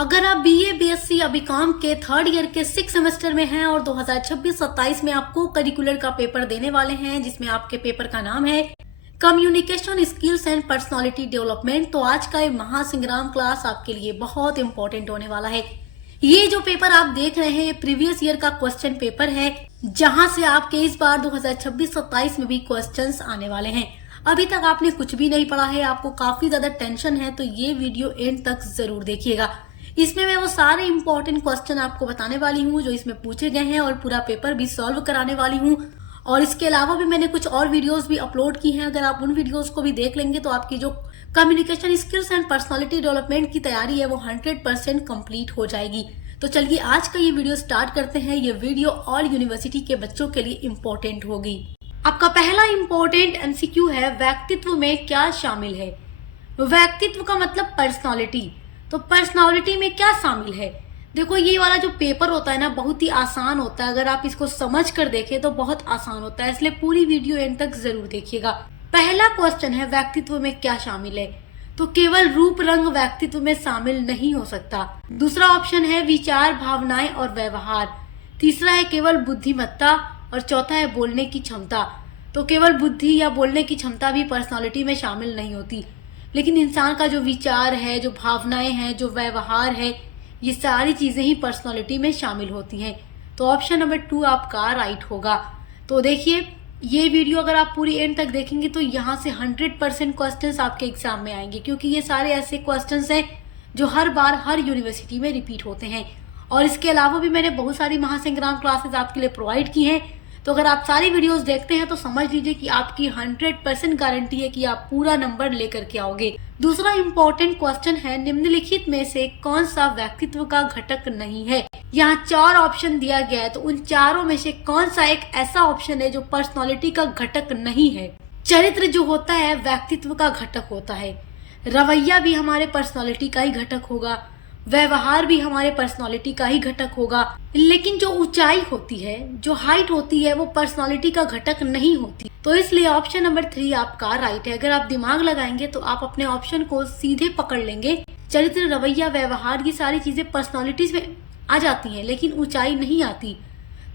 अगर आप BA, BSc या बीकॉम के थर्ड ईयर के 6 सेमेस्टर में हैं और 2026-27 में आपको करिकुलर का पेपर देने वाले हैं, जिसमें आपके पेपर का नाम है communication skills and personality development, तो आज का ये महासंग्राम क्लास आपके लिए बहुत इंपॉर्टेंट होने वाला है। ये जो पेपर आप देख रहे हैं प्रीवियस ईयर का क्वेश्चन पेपर है, जहां से आपके इस बार 2026-27 में भी क्वेश्चंस आने वाले हैं। अभी तक आपने कुछ भी नहीं पढ़ा है, आपको काफी ज्यादा टेंशन है, तो ये वीडियो एंड तक जरूर देखिएगा। इसमें मैं वो सारे इंपॉर्टेंट क्वेश्चन आपको बताने वाली हूँ जो इसमें पूछे गए हैं और पूरा पेपर भी सॉल्व कराने वाली हूँ। और इसके अलावा भी मैंने कुछ और वीडियोस भी अपलोड की हैं, अगर आप उन वीडियोस को भी देख लेंगे तो आपकी जो communication skills and personality development की तैयारी है वो 100% कंप्लीट हो जाएगी। तो चलिए आज का ये वीडियो स्टार्ट करते हैं। ये वीडियो ऑल यूनिवर्सिटी के बच्चों के लिए इम्पोर्टेंट होगी। आपका पहला इम्पोर्टेंट एमसीक्यू है, व्यक्तित्व में क्या शामिल है। व्यक्तित्व का मतलब पर्सनालिटी, तो पर्सनालिटी में क्या शामिल है। देखो ये वाला जो पेपर होता है ना, बहुत ही आसान होता है। अगर आप इसको समझ कर देखें तो बहुत आसान होता है, इसलिए पूरी वीडियो एंड तक जरूर देखिएगा। पहला क्वेश्चन है, व्यक्तित्व में क्या शामिल है, तो केवल रूप रंग व्यक्तित्व में शामिल नहीं हो सकता। दूसरा ऑप्शन है विचार, भावनाएं और व्यवहार। तीसरा है केवल बुद्धिमत्ता और चौथा है बोलने की क्षमता। तो केवल बुद्धि या बोलने की क्षमता भी पर्सनालिटी में शामिल नहीं होती, लेकिन इंसान का जो विचार है, जो भावनाएं हैं, जो व्यवहार है, ये सारी चीजें ही पर्सनालिटी में शामिल होती हैं। तो ऑप्शन नंबर 2 आपका राइट होगा। तो देखिए ये वीडियो अगर आप पूरी एंड तक देखेंगे तो यहाँ से 100% क्वेश्चंस आपके एग्जाम में आएंगे, क्योंकि ये सारे ऐसे क्वेश्चंस हैं जो हर बार हर यूनिवर्सिटी में रिपीट होते हैं। और इसके अलावा भी मैंने बहुत सारी महासंग्राम क्लासेस आपके लिए प्रोवाइड की हैं, तो अगर आप सारी वीडियोस देखते हैं तो समझ लीजिए कि आपकी 100% गारंटी है कि आप पूरा नंबर लेकर के आओगे। दूसरा इम्पोर्टेंट क्वेश्चन है, निम्नलिखित में से कौन सा व्यक्तित्व का घटक नहीं है। यहाँ 4 ऑप्शन दिया गया है, तो उन चारों में से कौन सा एक ऐसा ऑप्शन है जो पर्सनालिटी का घटक नहीं है। चरित्र जो होता है व्यक्तित्व का घटक होता है, रवैया भी हमारे पर्सनालिटी का ही घटक होगा, व्यवहार भी हमारे पर्सनालिटी का ही घटक होगा, लेकिन जो ऊंचाई होती है, जो हाइट होती है, वो पर्सनालिटी का घटक नहीं होती। तो इसलिए ऑप्शन नंबर 3 आपका राइट है। अगर आप दिमाग लगाएंगे तो आप अपने ऑप्शन को सीधे पकड़ लेंगे। चरित्र, रवैया, व्यवहार, ये सारी चीजें पर्सनालिटीज में आ जाती हैं, लेकिन ऊंचाई नहीं आती।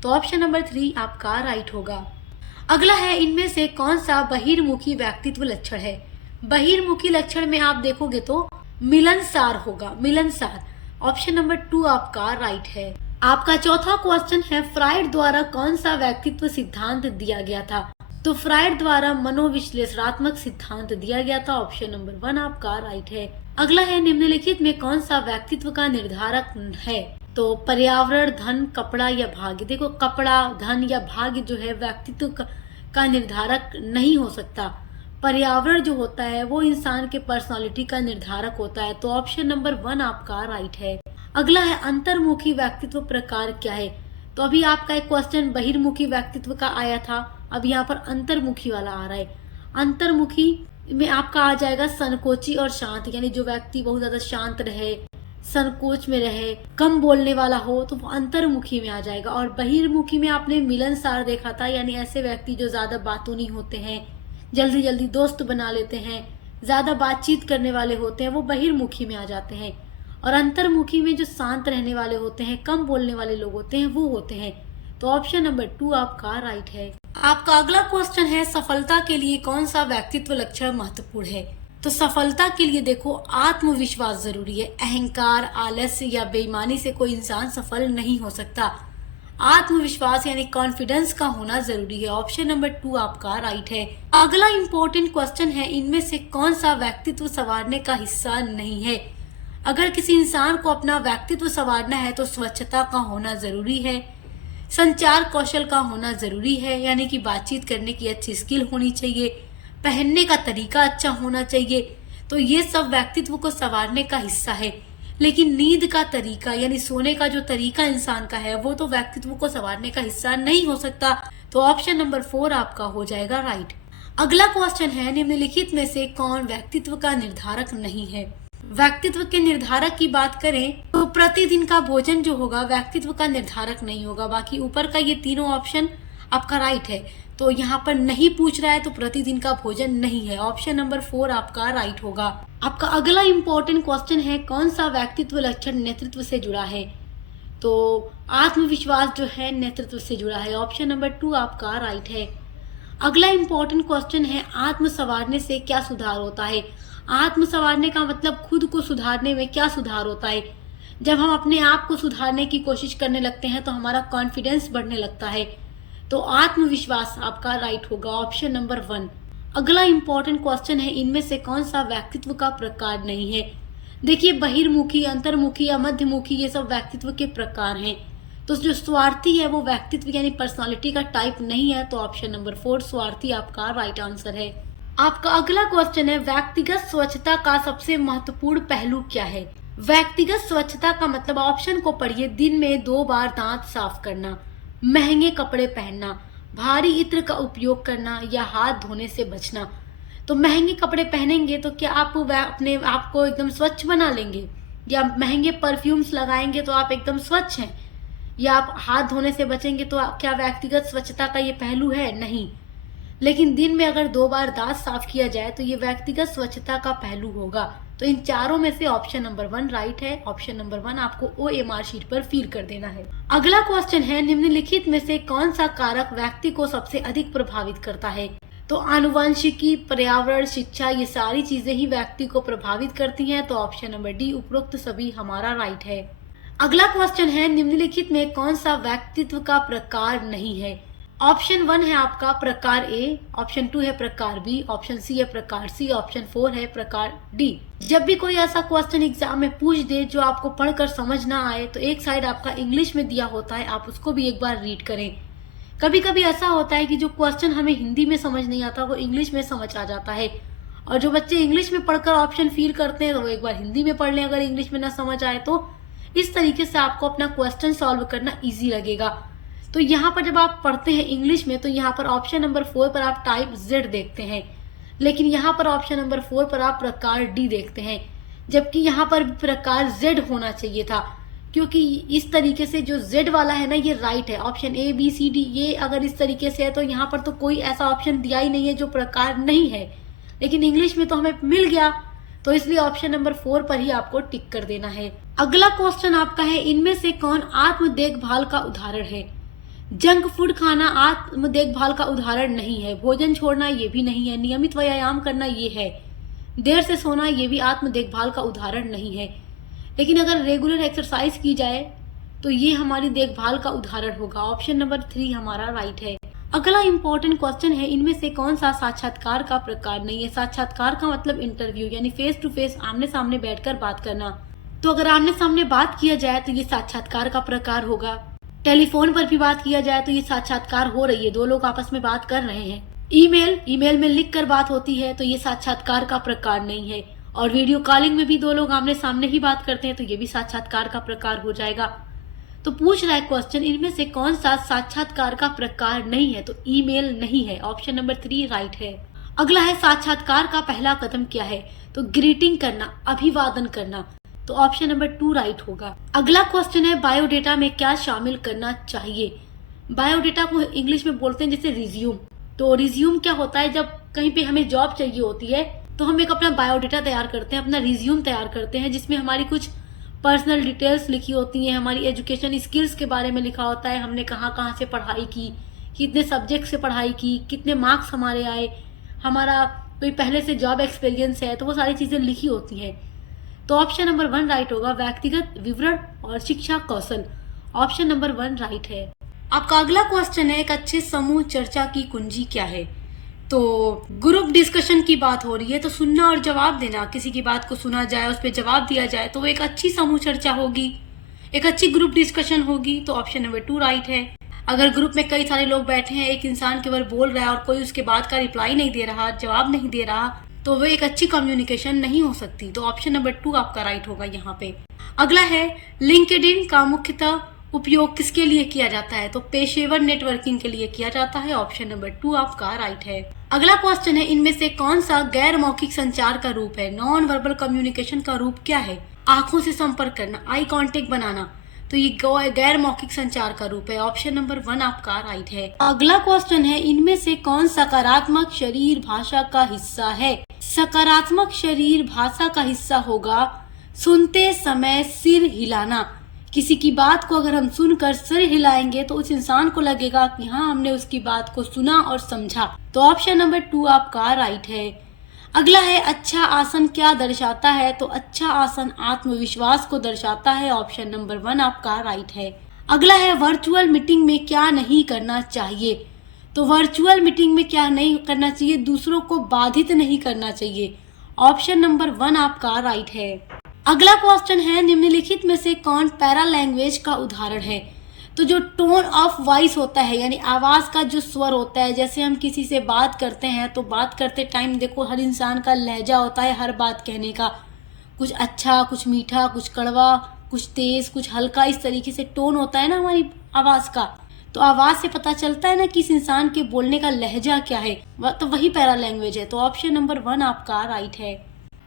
तो ऑप्शन नंबर 3 आपका राइट होगा। अगला है, इनमें से कौन सा बहिर्मुखी व्यक्तित्व लक्षण है। बहिर्मुखी लक्षण में आप देखोगे तो मिलनसार होगा, मिलनसार। ऑप्शन नंबर 2 आपका राइट है। आपका चौथा क्वेश्चन है, फ्राइड द्वारा कौन सा व्यक्तित्व सिद्धांत दिया गया था। तो फ्राइड द्वारा मनोविश्लेषणात्मक सिद्धांत दिया गया था। ऑप्शन नंबर 1 आपका राइट है। अगला है, निम्नलिखित में कौन सा व्यक्तित्व का निर्धारक है। तो पर्यावरण, धन, कपड़ा या भाग्य। देखो कपड़ा, धन या भाग्य जो है व्यक्तित्व का निर्धारक नहीं हो सकता। पर्यावरण जो होता है वो इंसान के पर्सनालिटी का निर्धारक होता है। तो ऑप्शन नंबर 1 आपका राइट है। अगला है, अंतर्मुखी व्यक्तित्व प्रकार क्या है। तो अभी आपका एक क्वेश्चन बहिर्मुखी व्यक्तित्व का आया था, अब यहाँ पर अंतर्मुखी वाला आ रहा है। अंतर्मुखी में आपका आ जाएगा संकोची और शांत, यानी जो व्यक्ति बहुत ज्यादा शांत रहे, संकोच में रहे, कम बोलने वाला हो, तो वो अंतर्मुखी में आ जाएगा। और बहिर्मुखी में आपने मिलनसार देखा था, यानी ऐसे व्यक्ति जो ज्यादा बातूनी होते हैं, जल्दी जल्दी दोस्त बना लेते हैं, ज्यादा बातचीत करने वाले होते हैं, वो बहिर्मुखी में आ जाते हैं। और अंतर्मुखी में जो शांत रहने वाले होते हैं, कम बोलने वाले लोग होते हैं, वो होते हैं। तो ऑप्शन नंबर 2 आपका राइट है। आपका अगला क्वेश्चन है, सफलता के लिए कौन सा व्यक्तित्व लक्षण महत्वपूर्ण है। तो सफलता के लिए देखो आत्मविश्वास जरूरी है। अहंकार, आलस्य या बेईमानी से कोई इंसान सफल नहीं हो सकता। आत्मविश्वास यानी कॉन्फिडेंस का होना जरूरी है। ऑप्शन नंबर 2 आपका राइट है। अगला इम्पोर्टेंट क्वेश्चन है, इनमें से कौन सा व्यक्तित्व संवारने का हिस्सा नहीं है। अगर किसी इंसान को अपना व्यक्तित्व संवारना है तो स्वच्छता का होना जरूरी है, संचार कौशल का होना जरूरी है, यानी कि बातचीत करने की अच्छी स्किल होनी चाहिए, पहनने का तरीका अच्छा होना चाहिए। तो ये सब व्यक्तित्व को संवारने का हिस्सा है, लेकिन नींद का तरीका यानी सोने का जो तरीका इंसान का है वो तो व्यक्तित्व को संवारने का हिस्सा नहीं हो सकता। तो ऑप्शन नंबर 4 आपका हो जाएगा राइट। अगला क्वेश्चन है, निम्नलिखित में से कौन व्यक्तित्व का निर्धारक नहीं है। व्यक्तित्व के निर्धारक की बात करें तो प्रतिदिन का भोजन जो होगा व्यक्तित्व का निर्धारक नहीं होगा। बाकी ऊपर का ये तीनों ऑप्शन आपका राइट है। तो यहाँ पर नहीं पूछ रहा है, तो प्रतिदिन का भोजन नहीं है। ऑप्शन नंबर 4 आपका राइट होगा। आपका अगला इम्पोर्टेंट क्वेश्चन है, कौन सा व्यक्तित्व लक्षण नेतृत्व से जुड़ा है? तो आत्मविश्वास जो है नेतृत्व से जुड़ा है। ऑप्शन नंबर 2 आपका राइट है। अगला इम्पोर्टेंट क्वेश्चन है, आत्म संवारने से क्या सुधार होता है? आत्म संवारने का मतलब खुद को सुधारने में क्या सुधार होता है? जब हम अपने आप को सुधारने की कोशिश करने लगते हैं तो हमारा कॉन्फिडेंस बढ़ने लगता है। तो आत्मविश्वास आपका राइट होगा। Option number 1। अगला इम्पोर्टेंट क्वेश्चन है, इनमें से कौन सा व्यक्तित्व का प्रकार नहीं है? देखिए, बहिर्मुखी, अंतर्मुखी या मध्यमुखी ये सब व्यक्तित्व के प्रकार हैं। तो जो स्वार्थी है वो व्यक्तित्व यानी पर्सनालिटी का टाइप नहीं है। तो ऑप्शन नंबर 4 स्वार्थी आपका राइट आंसर है। आपका अगला क्वेश्चन है, व्यक्तिगत स्वच्छता का सबसे महत्वपूर्ण पहलू क्या है? व्यक्तिगत स्वच्छता का मतलब, ऑप्शन को पढ़िए, दिन में 2 बार दांत साफ करना, महंगे कपड़े पहनना, भारी इत्र का उपयोग करना या हाथ धोने से बचना। तो महंगे कपड़े पहनेंगे तो क्या आप अपने आप को एकदम स्वच्छ बना लेंगे? या महंगे परफ्यूम्स लगाएंगे तो आप एकदम स्वच्छ हैं? या आप हाथ धोने से बचेंगे तो क्या व्यक्तिगत स्वच्छता का ये पहलू है? नहीं। लेकिन दिन में अगर 2 बार दांत साफ किया जाए तो ये व्यक्तिगत स्वच्छता का पहलू होगा। तो इन चारों में से ऑप्शन नंबर 1 राइट है। ऑप्शन नंबर 1 आपको OMR शीट पर फिल कर देना है। अगला क्वेश्चन है, निम्नलिखित में से कौन सा कारक व्यक्ति को सबसे अधिक प्रभावित करता है? तो आनुवंशिकी, पर्यावरण, शिक्षा, ये सारी चीजें ही व्यक्ति को प्रभावित करती हैं। तो ऑप्शन नंबर डी उपरोक्त सभी हमारा राइट है। अगला क्वेश्चन है, निम्नलिखित में कौन सा व्यक्तित्व का प्रकार नहीं है? ऑप्शन 1 है आपका प्रकार ए, ऑप्शन 2 है प्रकार बी, ऑप्शन सी है प्रकार सी, ऑप्शन 4 है प्रकार डी। जब भी कोई ऐसा क्वेश्चन एग्जाम में पूछ दे जो आपको पढ़कर समझ ना आए तो एक साइड आपका इंग्लिश में दिया होता है, आप उसको भी एक बार रीड करें। कभी कभी ऐसा होता है कि जो क्वेश्चन हमें हिंदी में समझ नहीं आता वो इंग्लिश में समझ आ जाता है, और जो बच्चे इंग्लिश में पढ़कर ऑप्शन फिल करते हैं तो वो एक बार हिंदी में पढ़ लें अगर इंग्लिश में ना समझ आए तो। इस तरीके से आपको अपना क्वेश्चन सॉल्व करना ईजी लगेगा। तो यहाँ पर जब आप पढ़ते हैं इंग्लिश में तो यहाँ पर ऑप्शन नंबर 4 पर आप टाइप Z देखते हैं, लेकिन यहाँ पर ऑप्शन नंबर 4 पर आप प्रकार डी देखते हैं, जबकि यहाँ पर प्रकार Z होना चाहिए था, क्योंकि इस तरीके से जो Z वाला है ना ये राइट है। Option A B C D ये अगर इस तरीके से है तो यहाँ पर तो कोई ऐसा ऑप्शन दिया ही नहीं है जो प्रकार नहीं है, लेकिन इंग्लिश में तो हमें मिल गया, तो इसलिए ऑप्शन नंबर 4 पर ही आपको टिक कर देना है। अगला क्वेश्चन आपका है, इनमें से कौन आत्म देखभाल का उदाहरण है? जंक फूड खाना आत्म देखभाल का उदाहरण नहीं है, भोजन छोड़ना ये भी नहीं है, नियमित व्यायाम करना ये है, देर से सोना ये भी आत्म देखभाल का उदाहरण नहीं है। लेकिन अगर रेगुलर एक्सरसाइज की जाए तो ये हमारी देखभाल का उदाहरण होगा। ऑप्शन नंबर 3 हमारा राइट है। अगला इंपॉर्टेंट क्वेश्चन है, इनमें से कौन सा साक्षात्कार का प्रकार नहीं है? साक्षात्कार का मतलब इंटरव्यू यानी फेस टू फेस आमने सामने बैठकर बात करना। तो अगर आमने सामने बात किया जाए तो ये साक्षात्कार का प्रकार होगा। टेलीफोन पर भी बात किया जाए तो ये साक्षात्कार हो रही है, 2 लोग आपस में बात कर रहे हैं। ईमेल में लिख कर बात होती है तो ये साक्षात्कार का प्रकार नहीं है। और वीडियो कॉलिंग में भी 2 लोग आमने सामने ही बात करते हैं तो ये भी साक्षात्कार का प्रकार हो जाएगा। तो पूछ रहा है क्वेश्चन, इनमें से कौन सा साक्षात्कार का प्रकार नहीं है? तो ईमेल नहीं है। ऑप्शन नंबर 3 राइट है। अगला है, साक्षात्कार का पहला कदम क्या है? तो ग्रीटिंग करना, अभिवादन करना। तो ऑप्शन नंबर 2 राइट होगा। अगला क्वेश्चन है, बायोडेटा में क्या शामिल करना चाहिए? बायोडेटा को इंग्लिश में बोलते हैं जैसे रिज्यूम। तो रिज्यूम क्या होता है, जब कहीं पे हमें जॉब चाहिए होती है तो हम एक अपना बायोडेटा तैयार करते हैं, अपना रिज्यूम तैयार करते हैं, जिसमें हमारी कुछ पर्सनल डिटेल्स लिखी होती हैं, हमारी एजुकेशन स्किल्स के बारे में लिखा होता है, हमने कहाँ कहाँ से पढ़ाई की, कितने सब्जेक्ट से पढ़ाई की, कितने मार्क्स हमारे आए, हमारा कोई पहले से जॉब एक्सपीरियंस है, तो वो सारी चीज़ें लिखी होती हैं। तो ऑप्शन नंबर 1 राइट होगा, व्यक्तिगत विवरण और शिक्षा कौशल। ऑप्शन नंबर 1 राइट है। आपका अगला क्वेश्चन है, एक अच्छे समूह चर्चा की कुंजी क्या है? तो ग्रुप डिस्कशन की बात हो रही है, तो सुनना और जवाब देना, किसी की बात को सुना जाए उस पर जवाब दिया जाए तो वो एक अच्छी समूह चर्चा होगी, एक अच्छी ग्रुप डिस्कशन होगी। तो ऑप्शन नंबर 2 राइट है। अगर ग्रुप में कई सारे लोग बैठे हैं, एक इंसान केवल बोल रहा है और कोई उसके बात का रिप्लाई नहीं दे रहा, जवाब नहीं दे रहा, तो वो एक अच्छी कम्युनिकेशन नहीं हो सकती। तो ऑप्शन नंबर 2 आपका राइट होगा यहाँ पे। अगला है, लिंक्डइन का मुख्यतः उपयोग किसके लिए किया जाता है? तो पेशेवर नेटवर्किंग के लिए किया जाता है। ऑप्शन नंबर 2 आपका राइट है। अगला क्वेश्चन है, इनमें से कौन सा गैर मौखिक संचार का रूप है? नॉन वर्बल कम्युनिकेशन का रूप क्या है? आंखों से संपर्क करना, आई कांटेक्ट बनाना, तो ये गैर मौखिक संचार का रूप है। ऑप्शन नंबर 1 आपका राइट है। अगला क्वेश्चन है, इनमें से कौन सकारात्मक शरीर भाषा का हिस्सा है? सकारात्मक शरीर भाषा का हिस्सा होगा सुनते समय सिर हिलाना। किसी की बात को अगर हम सुनकर सिर हिलाएंगे तो उस इंसान को लगेगा कि हाँ, हमने उसकी बात को सुना और समझा। तो ऑप्शन नंबर 2 आपका राइट है। अगला है, अच्छा आसन क्या दर्शाता है? तो अच्छा आसन आत्मविश्वास को दर्शाता है। ऑप्शन नंबर 1 आपका राइट है। अगला है, वर्चुअल मीटिंग में क्या नहीं करना चाहिए? तो वर्चुअल मीटिंग में क्या नहीं करना चाहिए? दूसरों को बाधित नहीं करना चाहिए। ऑप्शन नंबर 1 आपका राइट है। अगला क्वेश्चन है, निम्नलिखित में से कौन पैरा लैंग्वेज का उदाहरण है? तो जो टोन ऑफ वॉइस होता है, यानी आवाज का जो स्वर होता है, जैसे हम किसी से बात करते हैं तो बात करते टाइम देखो हर इंसान का लहजा होता है हर बात कहने का, कुछ अच्छा, कुछ मीठा, कुछ कड़वा, कुछ तेज, कुछ हल्का, इस तरीके से टोन होता है ना हमारी आवाज का। तो आवाज से पता चलता है ना कि इस इंसान के बोलने का लहजा क्या है, तो वही पैरा लैंग्वेज है। तो ऑप्शन नंबर 1 आपका राइट है।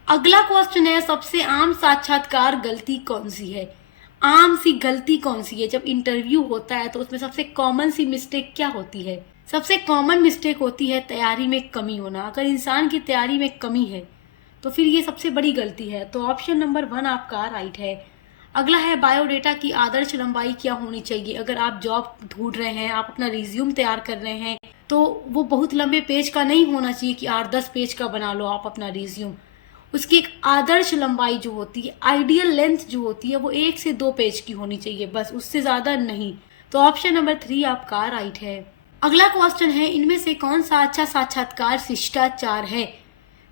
अगला क्वेश्चन है, सबसे आम साक्षात्कार गलती कौन सी है? आम सी गलती कौन सी है? जब इंटरव्यू होता है तो उसमें सबसे कॉमन सी मिस्टेक क्या होती है? सबसे कॉमन मिस्टेक होती है तैयारी में कमी होना। अगर इंसान की तैयारी में कमी है तो फिर ये सबसे बड़ी गलती है। तो ऑप्शन नंबर 1 आपका राइट है। अगला है, बायोडेटा की आदर्श लंबाई क्या होनी चाहिए? अगर आप जॉब ढूंढ रहे हैं, आप अपना रिज्यूम तैयार कर रहे हैं, तो वो बहुत लंबे पेज का नहीं होना चाहिए कि 8-10 पेज का बना लो आप अपना रिज्यूम। उसकी एक आदर्श लंबाई जो होती है, आइडियल लेंथ जो होती है, वो 1 से 2 पेज की होनी चाहिए, बस, उससे ज्यादा नहीं। तो ऑप्शन नंबर 3 आपका राइट है। अगला क्वेश्चन है, इनमें से कौन सा अच्छा साक्षात्कार शिष्टाचार है?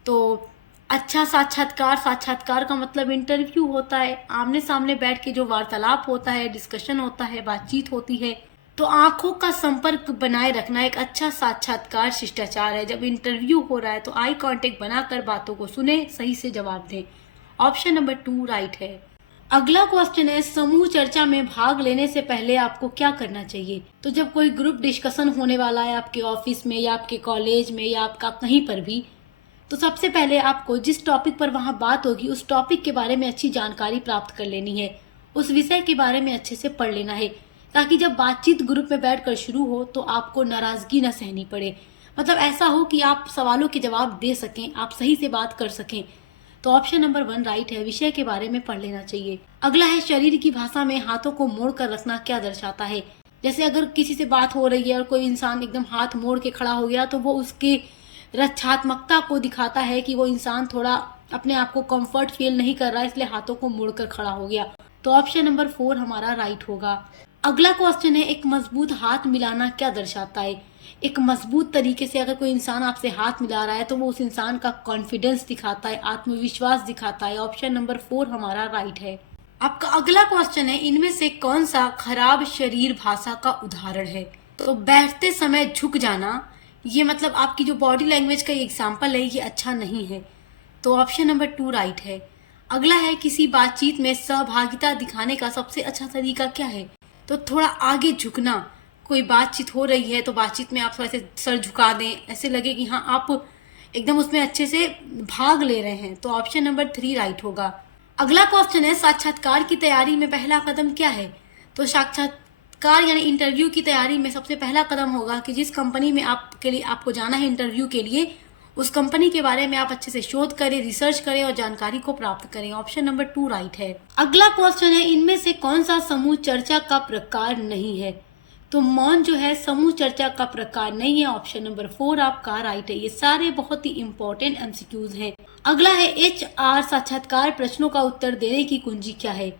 तो अच्छा साक्षात्कार, साक्षात्कार का मतलब इंटरव्यू होता है, आमने सामने बैठ के जो वार्तालाप होता है, डिस्कशन होता है, बातचीत होती है। तो आंखों का संपर्क बनाए रखना एक अच्छा साक्षात्कार शिष्टाचार है। जब इंटरव्यू हो रहा है तो आई कांटेक्ट बनाकर बातों को सुने, सही से जवाब दें। ऑप्शन नंबर 2 राइट है। अगला क्वेश्चन है, समूह चर्चा में भाग लेने से पहले आपको क्या करना चाहिए? तो जब कोई ग्रुप डिस्कशन होने वाला है आपके ऑफिस में या आपके कॉलेज में या आपका कहीं पर भी, तो सबसे पहले आपको जिस टॉपिक पर वहां बात होगी उस टॉपिक के बारे में अच्छी जानकारी प्राप्त कर लेनी है, उस विषय के बारे में अच्छे से पढ़ लेना है, ताकि जब बातचीत ग्रुप में बैठकर शुरू हो तो आपको नाराजगी न सहनी पड़े। मतलब ऐसा हो कि आप सवालों के जवाब दे सकें, आप सही से बात कर सकें। तो ऑप्शन नंबर 1 राइट है, विषय के बारे में पढ़ लेना चाहिए। अगला है, शरीर की भाषा में हाथों को मोड़ कर रखना क्या दर्शाता है? जैसे अगर किसी से बात हो रही है और कोई इंसान एकदम हाथ मोड़ के खड़ा हो गया तो वो उसके रक्षात्मकता को दिखाता है कि वो इंसान थोड़ा अपने आप को कंफर्ट फील नहीं कर रहा है, इसलिए हाथों को मोड़कर खड़ा हो गया। तो ऑप्शन नंबर 4 हमारा राइट होगा। अगला क्वेश्चन है, एक मजबूत हाथ मिलाना क्या दर्शाता है? एक मजबूत तरीके से अगर कोई इंसान आपसे हाथ मिला रहा है तो वो उस इंसान का कॉन्फिडेंस दिखाता है, आत्मविश्वास दिखाता है। ऑप्शन नंबर 4 हमारा राइट है। आपका अगला क्वेश्चन है, इनमें से कौन सा खराब शरीर भाषा का उदाहरण है? तो बैठते समय झुक जाना, ये मतलब आपकी जो बॉडी लैंग्वेज का एग्जाम्पल है, ये अच्छा नहीं है। तो ऑप्शन नंबर 2 राइट है। अगला है, किसी बातचीत में सहभागिता दिखाने का सबसे अच्छा तरीका क्या है? तो थोड़ा आगे झुकना। कोई बातचीत हो रही है तो बातचीत में आप थोड़ा से सर झुका दें, ऐसे लगे कि हाँ आप एकदम उसमें अच्छे से भाग ले रहे हैं। तो ऑप्शन नंबर 3 राइट होगा। अगला क्वेश्चन है, साक्षात्कार की तैयारी में पहला कदम क्या है? तो साक्षात्कार यानी इंटरव्यू की तैयारी में सबसे पहला कदम होगा कि जिस कंपनी में आपको जाना है इंटरव्यू के लिए, उस कंपनी के बारे में आप अच्छे से शोध करें, रिसर्च करें और जानकारी को प्राप्त करें। ऑप्शन नंबर 2 राइट है। अगला क्वेश्चन है, इनमें से कौन सा समूह चर्चा का प्रकार नहीं है? तो मौन जो है समूह चर्चा का प्रकार नहीं है। ऑप्शन नंबर 4 आपका राइट है। ये सारे बहुत ही इंपॉर्टेंट एमसीक्यूज हैं। अगला है, HR साक्षात्कार प्रश्नों का उत्तर देने की कुंजी क्या है?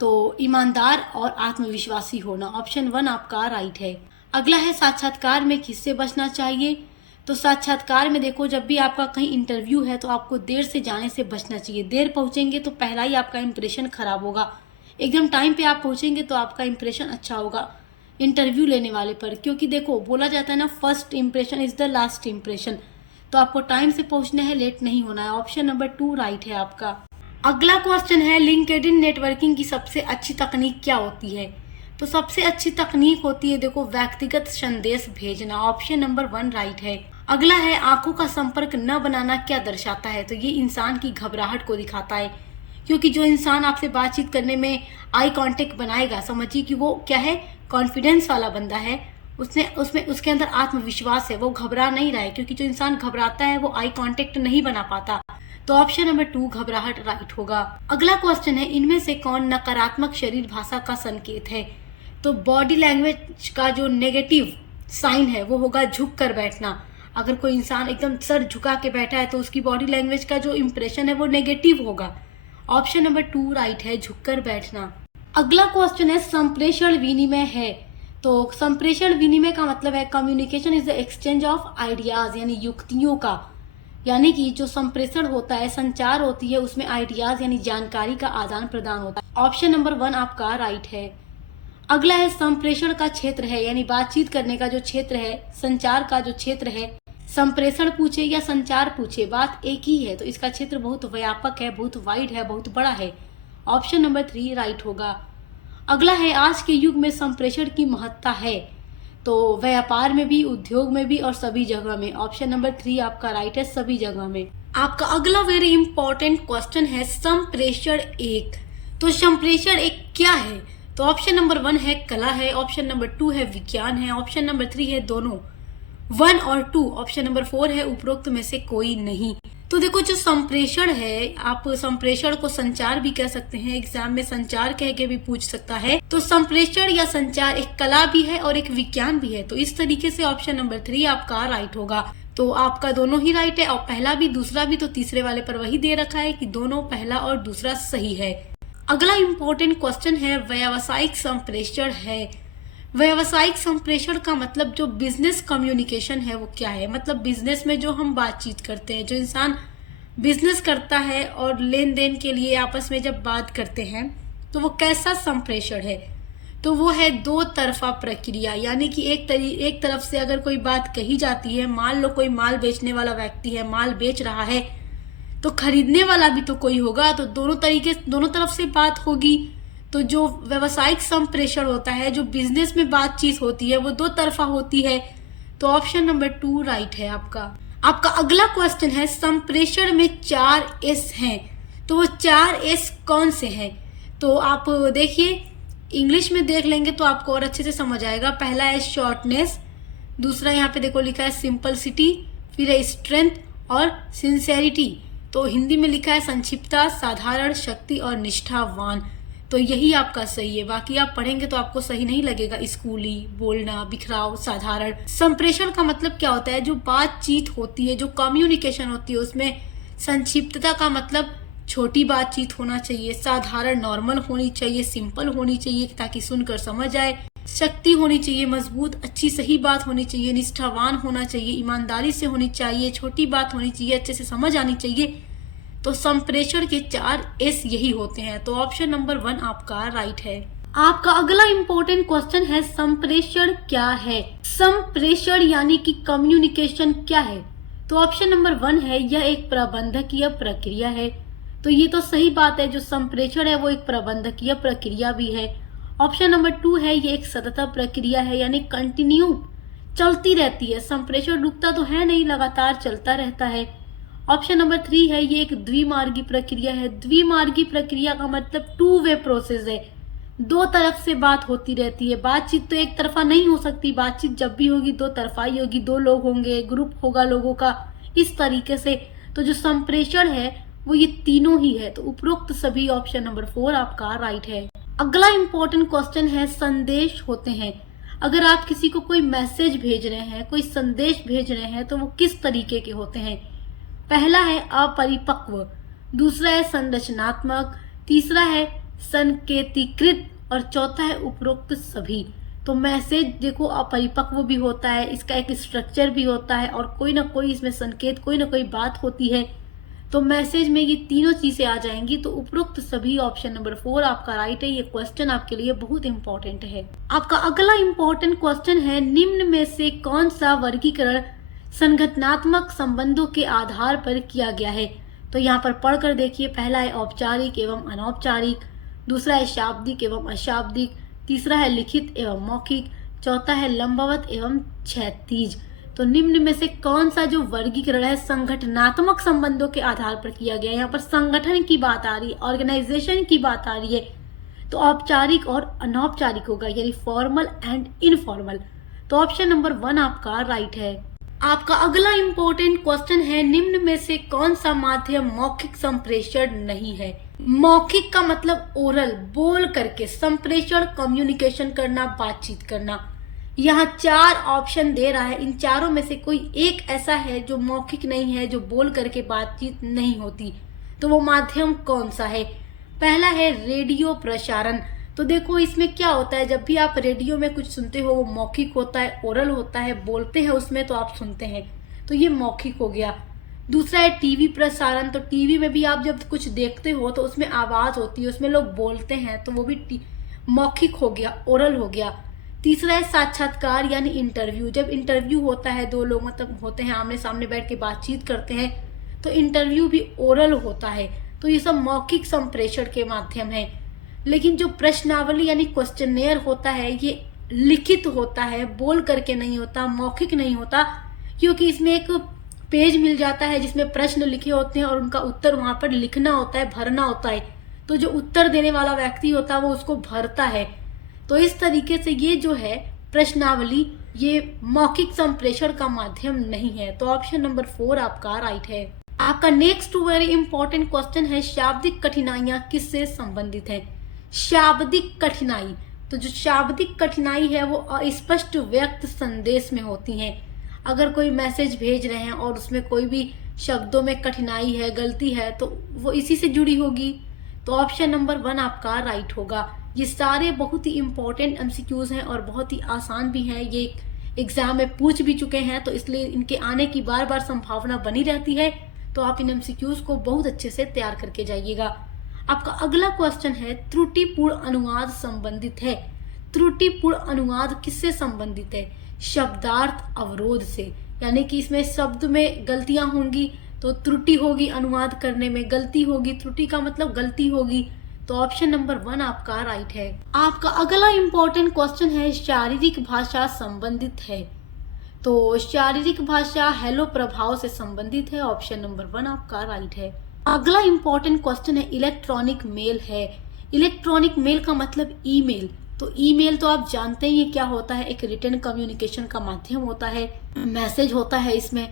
तो ईमानदार और आत्मविश्वासी होना। ऑप्शन 1 आपका राइट है। अगला है, साक्षात्कार में किससे बचना चाहिए? तो साक्षात्कार में देखो, जब भी आपका कहीं इंटरव्यू है तो आपको देर से जाने से बचना चाहिए। देर पहुंचेंगे तो पहला ही आपका इंप्रेशन खराब होगा। एकदम टाइम पे आप पहुंचेंगे तो आपका इंप्रेशन अच्छा होगा इंटरव्यू लेने वाले पर, क्योंकि देखो बोला जाता है ना, first impression is the last impression. तो आपको टाइम से पहुंचना है, लेट नहीं होना है। ऑप्शन नंबर 2 राइट है आपका। अगला क्वेश्चन है, लिंक्डइन नेटवर्किंग की सबसे अच्छी तकनीक क्या होती है? तो सबसे अच्छी तकनीक होती है देखो व्यक्तिगत संदेश भेजना। ऑप्शन नंबर 1 राइट है। अगला है, आंखों का संपर्क न बनाना क्या दर्शाता है? तो ये इंसान की घबराहट को दिखाता है, क्योंकि जो इंसान आपसे बातचीत करने में आई कांटेक्ट बनाएगा, समझिए कि वो क्या है, कॉन्फिडेंस वाला बंदा है, उसमें उसके अंदर आत्मविश्वास है, वो घबरा नहीं रहा है, क्योंकि जो इंसान घबराता है वो आई कांटेक्ट नहीं बना पाता। तो ऑप्शन नंबर 2 घबराहट राइट होगा। अगला क्वेश्चन है, इनमें से कौन नकारात्मक शरीर भाषा का संकेत है? तो बॉडी लैंग्वेज का जो नेगेटिव साइन है वो होगा झुक कर बैठना। अगर कोई इंसान एकदम सर झुका के बैठा है तो उसकी बॉडी लैंग्वेज का जो इंप्रेशन है वो नेगेटिव होगा। ऑप्शन नंबर 2 राइट है, झुककर बैठना। अगला क्वेश्चन है, संप्रेषण विनिमय है। तो संप्रेषण विनिमय का मतलब है communication is the exchange of ideas, यानी युक्तियों का, यानी कि जो संप्रेषण होता है, संचार होती है, उसमें आइडियाज यानी जानकारी का आदान प्रदान होता है। ऑप्शन नंबर 1 आपका राइट है। अगला है, संप्रेषण का क्षेत्र है, यानी बातचीत करने का जो क्षेत्र है, संचार का जो क्षेत्र है, संप्रेषण पूछे या संचार पूछे बात एक ही है, तो इसका क्षेत्र बहुत व्यापक है, बहुत वाइड है, बहुत बड़ा है। ऑप्शन नंबर 3 राइट होगा। अगला है, आज के युग में संप्रेषण की महत्ता है, तो व्यापार में भी, उद्योग में भी और सभी जगह में। ऑप्शन नंबर 3 आपका राइट है, सभी जगह में। आपका अगला वेरी इंपॉर्टेंट क्वेश्चन है, संप्रेषण एक। तो संप्रेषण एक क्या है? तो ऑप्शन नंबर 1 है कला है, ऑप्शन नंबर 2 है विज्ञान है, ऑप्शन नंबर 3 है दोनों 1 और 2, ऑप्शन नंबर 4 है उपरोक्त में से कोई नहीं। तो देखो, जो संप्रेषण है, आप संप्रेषण को संचार भी कह सकते हैं, एग्जाम में संचार कह के भी पूछ सकता है। तो संप्रेषण या संचार एक कला भी है और एक विज्ञान भी है, तो इस तरीके से ऑप्शन नंबर 3 आपका राइट होगा। तो आपका दोनों ही राइट है, और पहला भी दूसरा भी, तो तीसरे वाले पर वही दे रखा है कि दोनों पहला और दूसरा सही है। अगला इम्पोर्टेंट क्वेश्चन है, व्यावसायिक संप्रेषण है। व्यावसायिक संप्रेषण का मतलब जो बिजनेस कम्युनिकेशन है वो क्या है? मतलब बिजनेस में जो हम बातचीत करते हैं, जो इंसान बिजनेस करता है और लेन देन के लिए आपस में जब बात करते हैं, तो वो कैसा संप्रेषण है? तो वो है दो तरफा प्रक्रिया, यानी कि एक तरफ से अगर कोई बात कही जाती है, मान लो कोई माल बेचने वाला व्यक्ति है, माल बेच रहा है, तो खरीदने वाला भी तो कोई होगा, तो दोनों तरफ से बात होगी। तो जो व्यावसायिक संप्रेषण होता है, जो बिजनेस में बातचीत होती है, वो दो तरफा होती है। तो ऑप्शन नंबर 2 राइट है आपका अगला क्वेश्चन है, संप्रेषण में 4 एस हैं, तो वो 4 एस कौन से हैं? तो आप देखिए, इंग्लिश में देख लेंगे तो आपको और अच्छे से समझ आएगा। पहला है शॉर्टनेस, दूसरा यहाँ पे देखो लिखा है सिंपलिसिटी, फिर है स्ट्रेंथ और सिंसेरिटी। तो हिंदी में लिखा है संक्षिप्तता, साधारण, शक्ति और निष्ठावान। तो यही आपका सही है, बाकी आप पढ़ेंगे तो आपको सही नहीं लगेगा। स्कूली, बोलना, बिखराव, साधारण। संप्रेषण का मतलब क्या होता है? जो बातचीत होती है, जो कम्युनिकेशन होती है, उसमें संक्षिप्तता का मतलब छोटी बातचीत होना चाहिए, साधारण नॉर्मल होनी चाहिए, सिंपल होनी चाहिए ताकि सुनकर समझ आए, शक्ति होनी चाहिए, मजबूत अच्छी सही बात होनी चाहिए, निष्ठावान होना चाहिए, ईमानदारी से होनी चाहिए, छोटी बात होनी चाहिए, अच्छे से समझ आनी चाहिए। तो संप्रेषण के 4 एस यही होते हैं। तो ऑप्शन नंबर 1 आपका राइट है। आपका अगला इंपॉर्टेंट क्वेश्चन है, संप्रेषण क्या है? संप्रेषण यानी कि कम्युनिकेशन क्या है? तो ऑप्शन नंबर 1 है, यह एक प्रबंधकीय प्रक्रिया है। तो ये तो सही बात है, जो संप्रेषण है वो एक प्रबंधकीय प्रक्रिया भी है। ऑप्शन नंबर 2 है, ये एक सतत प्रक्रिया है, यानी कंटिन्यू चलती रहती है। संप्रेषण रुकता तो है नहीं, लगातार चलता रहता है। ऑप्शन नंबर 3 है, ये एक द्विमार्गी प्रक्रिया है। द्विमार्गी प्रक्रिया का मतलब 2 वे प्रोसेस है, दो तरफ से बात होती रहती है। बातचीत तो एक तरफा नहीं हो सकती, बातचीत जब भी होगी दो तरफा ही होगी, दो लोग होंगे, ग्रुप होगा लोगों का, इस तरीके से। तो जो संप्रेषण है वो ये तीनों ही है। तो उपरोक्त सभी ऑप्शन नंबर 4 आपका राइट है। अगला इंपॉर्टेंट क्वेश्चन है, संदेश होते हैं। अगर आप किसी को कोई मैसेज भेज रहे हैं, कोई संदेश भेज रहे हैं, तो वो किस तरीके के होते हैं? पहला है अपरिपक्व, दूसरा है संरचनात्मक, तीसरा है संकेतीकृत और चौथा है उपरोक्त सभी। तो मैसेज देखो अपरिपक्व भी होता है, इसका एक स्ट्रक्चर भी होता है और कोई ना कोई इसमें संकेत, कोई ना कोई बात होती है। तो मैसेज में ये तीनों चीजें आ जाएंगी। तो उपरोक्त सभी ऑप्शन नंबर 4 आपका राइट है। ये क्वेश्चन आपके लिए बहुत इंपॉर्टेंट है। आपका अगला इंपॉर्टेंट क्वेश्चन है, निम्न में से कौन सा वर्गीकरण संगठनात्मक संबंधों के आधार पर किया गया है? तो यहाँ पर पढ़कर देखिए, पहला है औपचारिक एवं अनौपचारिक, दूसरा है शाब्दिक एवं अशाब्दिक, तीसरा है लिखित एवं मौखिक, चौथा है लंबवत एवं क्षैतिज। तो निम्न में से कौन सा जो वर्गीकरण है संगठनात्मक संबंधों के आधार पर किया गया है। यहाँ पर संगठन की बात आ रही है, ऑर्गेनाइजेशन की बात आ रही है, तो औपचारिक और अनौपचारिक होगा, यानी फॉर्मल एंड इनफॉर्मल। तो ऑप्शन नंबर 1 आपका राइट है। आपका अगला इंपॉर्टेंट क्वेश्चन है, निम्न में से कौन सा माध्यम मौखिक संप्रेषण नहीं है। मौखिक का मतलब ओरल, बोल करके, संप्रेषण कम्युनिकेशन करना, बातचीत करना। यहाँ 4 ऑप्शन दे रहा है, इन चारों में से कोई एक ऐसा है जो मौखिक नहीं है, जो बोल करके बातचीत नहीं होती, तो वो माध्यम कौन सा है। पहला है रेडियो प्रसारण। तो देखो इसमें क्या होता है, जब भी आप रेडियो में कुछ सुनते हो वो मौखिक होता है, ओरल होता है, बोलते हैं उसमें तो आप सुनते हैं, तो ये मौखिक हो गया। दूसरा है टीवी प्रसारण। तो टीवी में भी आप जब कुछ देखते हो तो उसमें आवाज होती है, उसमें लोग बोलते हैं, तो वो भी मौखिक हो गया, ओरल हो गया। तीसरा है साक्षात्कार यानी इंटरव्यू। जब इंटरव्यू होता है, 2 लोग मतलब होते हैं, आमने सामने बैठ के बातचीत करते हैं, तो इंटरव्यू भी ओरल होता है। तो ये सब मौखिक संप्रेषण के माध्यम है। लेकिन जो प्रश्नावली यानी क्वेश्चनेयर होता है, ये लिखित होता है, बोल करके नहीं होता, मौखिक नहीं होता, क्योंकि इसमें एक पेज मिल जाता है जिसमें प्रश्न लिखे होते हैं और उनका उत्तर वहां पर लिखना होता है, भरना होता है। तो जो उत्तर देने वाला व्यक्ति होता है वो उसको भरता है। तो इस तरीके से ये जो है प्रश्नावली, ये मौखिक संप्रेषण का माध्यम नहीं है। तो ऑप्शन नंबर 4 आपका राइट है। आपका नेक्स्ट वेरी इंपॉर्टेंट क्वेश्चन है, शाब्दिक कठिनाइयां किससे संबंधित है। शाब्दिक कठिनाई, तो जो शाब्दिक कठिनाई है वो अस्पष्ट व्यक्त संदेश में होती है। अगर कोई मैसेज भेज रहे हैं और उसमें कोई भी शब्दों में कठिनाई है, गलती है, तो वो इसी से जुड़ी होगी। तो ऑप्शन नंबर 1 आपका राइट होगा। ये सारे बहुत ही इंपॉर्टेंट एमसीक्यूज हैं और बहुत ही आसान भी हैं, ये एग्जाम में पूछ भी चुके हैं, तो इसलिए इनके आने की बार बार संभावना बनी रहती है। तो आप इन एमसीक्यूज को बहुत अच्छे से तैयार करके जाइएगा। आपका अगला क्वेश्चन है, त्रुटिपूर्ण अनुवाद संबंधित है। त्रुटिपूर्ण अनुवाद किससे संबंधित है। शब्दार्थ अवरोध से, यानी कि इसमें शब्द में गलतियां होंगी तो त्रुटि होगी, अनुवाद करने में गलती होगी, त्रुटि का मतलब गलती होगी। तो ऑप्शन नंबर 1 आपका राइट है। आपका अगला इंपॉर्टेंट क्वेश्चन है, शारीरिक भाषा संबंधित है। तो शारीरिक भाषा हेलो प्रभाव से संबंधित है। ऑप्शन नंबर 1 आपका राइट है। अगला इंपॉर्टेंट क्वेश्चन है, इलेक्ट्रॉनिक मेल है। इलेक्ट्रॉनिक मेल का मतलब ईमेल। तो ईमेल तो आप जानते ही क्या होता है, एक रिटन कम्युनिकेशन का माध्यम होता है, मैसेज होता है इसमें।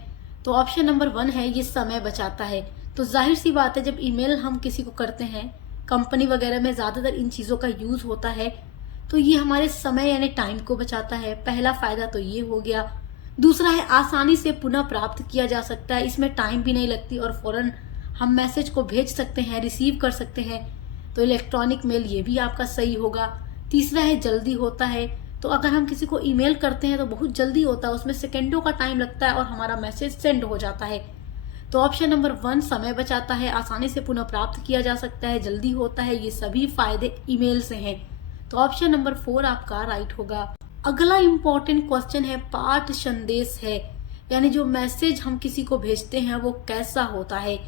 तो ऑप्शन नंबर 1 है, ये समय बचाता है। तो जाहिर सी बात है, जब ईमेल हम किसी को करते हैं, कंपनी वगैरह में ज्यादातर इन चीजों का यूज होता है, तो ये हमारे समय यानी टाइम को बचाता है। पहला फायदा तो ये हो गया। दूसरा है, आसानी से पुनः प्राप्त किया जा सकता है, इसमें टाइम भी नहीं लगती और फौरन हम मैसेज को भेज सकते हैं, रिसीव कर सकते हैं। तो इलेक्ट्रॉनिक मेल ये भी आपका सही होगा। तीसरा है, जल्दी होता है। तो अगर हम किसी को ईमेल करते हैं तो बहुत जल्दी होता है, उसमें सेकंडों का टाइम लगता है और हमारा मैसेज सेंड हो जाता है। तो ऑप्शन नंबर 1 समय बचाता है, आसानी से पुनः प्राप्त किया जा सकता है, जल्दी होता है, ये सभी फायदे ईमेल से हैं। तो ऑप्शन नंबर 4 आपका राइट होगा। अगला इंपॉर्टेंट क्वेश्चन है, पाठ संदेश है, यानी जो मैसेज हम किसी को भेजते हैं वो कैसा होता है।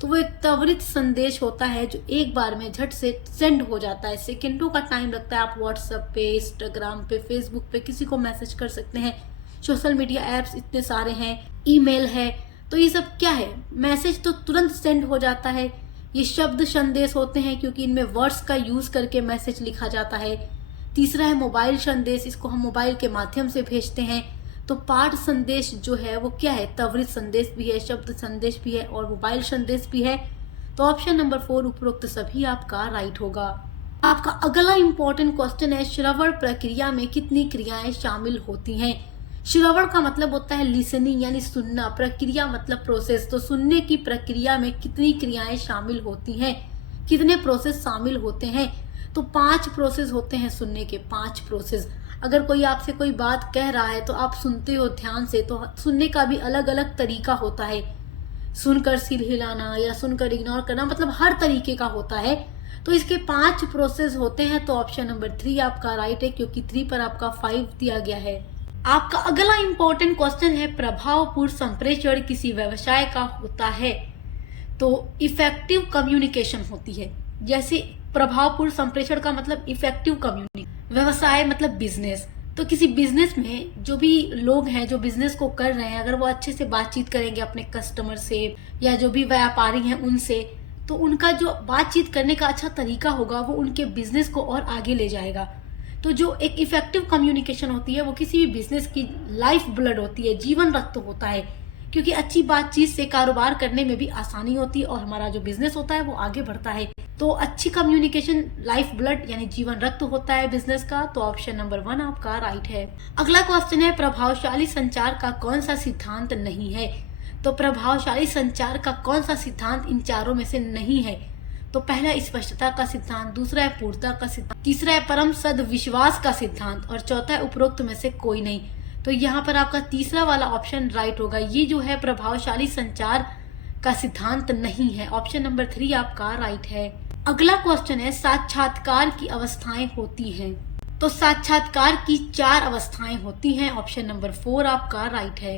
तो वो एक त्वरित संदेश होता है जो एक बार में झट से सेंड हो जाता है, सेकंडों का टाइम लगता है। आप व्हाट्सएप पे, इंस्टाग्राम पे, फेसबुक पे किसी को मैसेज कर सकते हैं, सोशल मीडिया एप्स इतने सारे हैं, ईमेल है, तो ये सब क्या है, मैसेज तो तुरंत सेंड हो जाता है। ये शब्द संदेश होते हैं क्योंकि इनमें वर्ड्स का यूज करके मैसेज लिखा जाता है। तीसरा है मोबाइल संदेश, इसको हम मोबाइल के माध्यम से भेजते हैं। तो पाठ संदेश जो है वो क्या है, त्वरित संदेश भी है, शब्द संदेश भी है और मोबाइल संदेश भी है। तो ऑप्शन नंबर 4 उपरोक्त सभी आपका राइट होगा। आपका अगला इंपॉर्टेंट क्वेश्चन है, श्रवण प्रक्रिया में कितनी क्रियाएं शामिल होती हैं। श्रवण का मतलब होता है लिसनिंग यानी सुनना, प्रक्रिया मतलब प्रोसेस। तो सुनने की प्रक्रिया में कितनी क्रियाएं शामिल होती हैं, कितने प्रोसेस शामिल होते हैं। तो 5 प्रोसेस होते हैं सुनने के, 5 प्रोसेस। अगर कोई आपसे कोई बात कह रहा है तो आप सुनते हो ध्यान से, तो सुनने का भी अलग अलग तरीका होता है, सुनकर सिर हिलाना या सुनकर इग्नोर करना, मतलब हर तरीके का होता है। तो इसके 5 प्रोसेस होते हैं। तो ऑप्शन नंबर 3 आपका राइट है, क्योंकि 3 पर आपका 5 दिया गया है। आपका अगला इंपॉर्टेंट क्वेश्चन है, प्रभावपूर्ण संप्रेषण किसी व्यवसाय का होता है। तो इफेक्टिव कम्युनिकेशन होती है। जैसे प्रभावपूर्ण संप्रेषण का मतलब इफेक्टिव कम्युनिकेशन, व्यवसाय मतलब बिजनेस, तो किसी बिजनेस में जो भी लोग हैं जो बिजनेस को कर रहे हैं, अगर वो अच्छे से बातचीत करेंगे अपने कस्टमर से या जो भी व्यापारी हैं उनसे, तो उनका जो बातचीत करने का अच्छा तरीका होगा वो उनके बिजनेस को और आगे ले जाएगा। तो जो एक इफेक्टिव कम्युनिकेशन होती है वो किसी भी बिजनेस की लाइफ ब्लड होती है, जीवन रक्त होता है, क्योंकि अच्छी बातचीत से कारोबार करने में भी आसानी होती है और हमारा जो बिजनेस होता है वो आगे बढ़ता है। तो अच्छी कम्युनिकेशन लाइफ ब्लड यानी जीवन रक्त होता है बिजनेस का। तो ऑप्शन नंबर 1 आपका राइट है। अगला क्वेश्चन है, प्रभावशाली संचार का कौन सा सिद्धांत नहीं है? तो प्रभावशाली संचार का कौन सा सिद्धांत इन चारों में से नहीं है? तो पहला स्पष्टता का सिद्धांत, दूसरा है पूर्णता का सिद्धांत, तीसरा है परम सद विश्वास का सिद्धांत और चौथा है उपरोक्त में से कोई नहीं। तो यहाँ पर आपका तीसरा वाला ऑप्शन राइट होगा। ये जो है प्रभावशाली संचार का सिद्धांत नहीं है। ऑप्शन नंबर 3 आपका राइट है। अगला क्वेश्चन है, साक्षात्कार की अवस्थाएं होती हैं। तो साक्षात्कार की 4 अवस्थाएं होती हैं। ऑप्शन नंबर 4 आपका राइट है।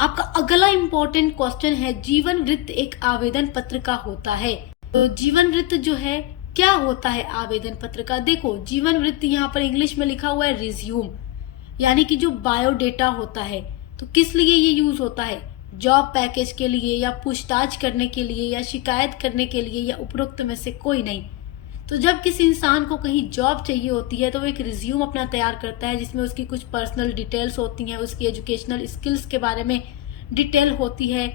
आपका अगला इंपॉर्टेंट क्वेश्चन है, जीवन वृत्त एक आवेदन पत्र का होता है। तो जीवन वृत्त जो है क्या होता है आवेदन पत्र का? देखो, जीवन वृत्त यहाँ पर इंग्लिश में लिखा हुआ है रिज्यूम, यानी कि जो बायोडेटा होता है। तो किस लिए ये यूज होता है? जॉब पैकेज के लिए या पूछताछ करने के लिए या शिकायत करने के लिए या उपरोक्त में से कोई नहीं। तो जब किसी इंसान को कहीं जॉब चाहिए होती है तो वो एक रिज्यूम अपना तैयार करता है, जिसमें उसकी कुछ पर्सनल डिटेल्स होती हैं, उसकी एजुकेशनल स्किल्स के बारे में डिटेल होती है,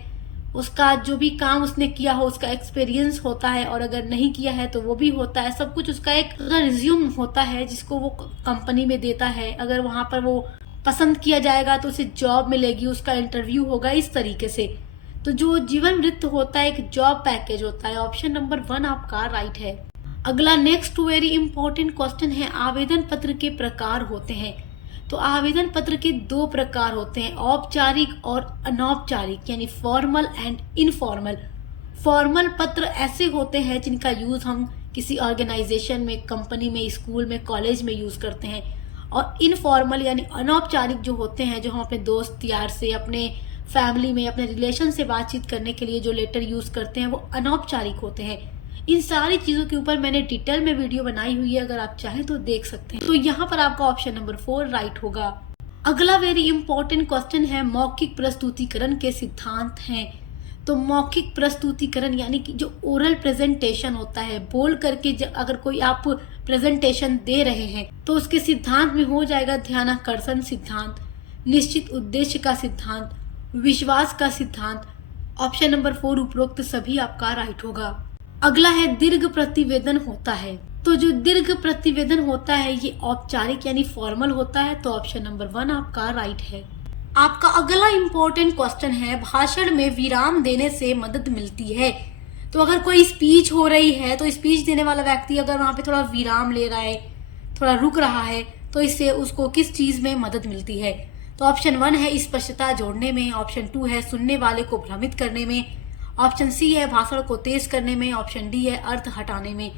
उसका जो भी काम उसने किया हो उसका एक्सपीरियंस होता है, और अगर नहीं किया है तो वो भी होता है। सब कुछ उसका एक रिज्यूम होता है जिसको वो कंपनी में देता है। अगर वहां पर वो पसंद किया जाएगा तो उसे जॉब मिलेगी, उसका इंटरव्यू होगा, इस तरीके से। तो जो जीवन वृत्त होता है एक जॉब पैकेज होता है। ऑप्शन नंबर 1 आपका राइट है। अगला नेक्स्ट वेरी इंपॉर्टेंट क्वेश्चन है, आवेदन पत्र के प्रकार होते हैं। तो आवेदन पत्र के 2 प्रकार होते हैं, औपचारिक और अनौपचारिक, यानी फॉर्मल एंड इनफॉर्मल। फॉर्मल पत्र ऐसे होते हैं जिनका यूज हम किसी ऑर्गेनाइजेशन में, कंपनी में, स्कूल में, कॉलेज में यूज करते हैं। और इनफॉर्मल यानी अनौपचारिक जो होते हैं, जो हम अपने दोस्त यार से, अपने फैमिली में, अपने रिलेशन से बातचीत करने के लिए जो लेटर यूज करते हैं, वो अनौपचारिक होते हैं। इन सारी चीजों के ऊपर मैंने डिटेल में वीडियो बनाई हुई है, अगर आप चाहें तो देख सकते हैं। तो यहाँ पर आपका ऑप्शन नंबर 4 राइट होगा। अगला वेरी इंपॉर्टेंट क्वेश्चन है, मौखिक प्रस्तुतिकरण के सिद्धांत हैं। तो मौखिक प्रस्तुतिकरण यानी कि जो ओरल प्रेजेंटेशन होता है, बोल करके अगर कोई आप प्रेजेंटेशन दे रहे हैं, तो उसके सिद्धांत में हो जाएगा ध्यानाकर्षण सिद्धांत, निश्चित उद्देश्य का सिद्धांत, विश्वास का सिद्धांत। ऑप्शन नंबर 4 उपरोक्त सभी आपका राइट होगा। अगला है, दीर्घ प्रतिवेदन होता है। तो जो दीर्घ प्रतिवेदन होता है ये औपचारिक यानी फॉर्मल होता है। तो ऑप्शन नंबर 1 आपका राइट है। आपका अगला इंपॉर्टेंट क्वेश्चन है, भाषण में विराम देने से मदद मिलती है। तो अगर कोई स्पीच हो रही है तो स्पीच देने वाला व्यक्ति अगर वहां पे थोड़ा विराम ले रहा है, थोड़ा रुक रहा है, तो इससे उसको किस चीज में मदद मिलती है? तो ऑप्शन 1 है स्पष्टता जोड़ने में, ऑप्शन 2 है सुनने वाले को भ्रमित करने में, ऑप्शन सी है भाषण को तेज करने में, ऑप्शन डी है अर्थ हटाने में।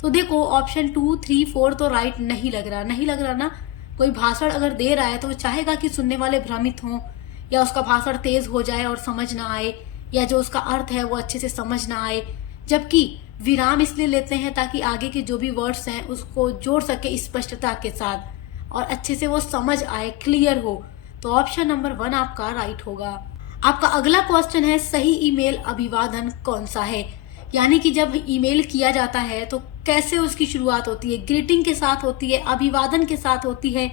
तो देखो, ऑप्शन 2, 3, 4 तो राइट नहीं लग रहा ना। कोई भाषण अगर दे रहा है तो वो चाहेगा कि सुनने वाले भ्रमित हों, या उसका भाषण तेज हो जाए और समझ ना आए, या जो उसका अर्थ है वो अच्छे से समझ ना आए। जबकि विराम इसलिए लेते हैं ताकि आगे के जो भी वर्ड्स हैं उसको जोड़ सके स्पष्टता के साथ और अच्छे से वो समझ आए, क्लियर हो। तो ऑप्शन नंबर 1 आपका राइट होगा। आपका अगला क्वेश्चन है, सही ईमेल अभिवादन कौन सा है? यानी कि जब ईमेल किया जाता है तो कैसे उसकी शुरुआत होती है? ग्रीटिंग के साथ होती है, अभिवादन के साथ होती है,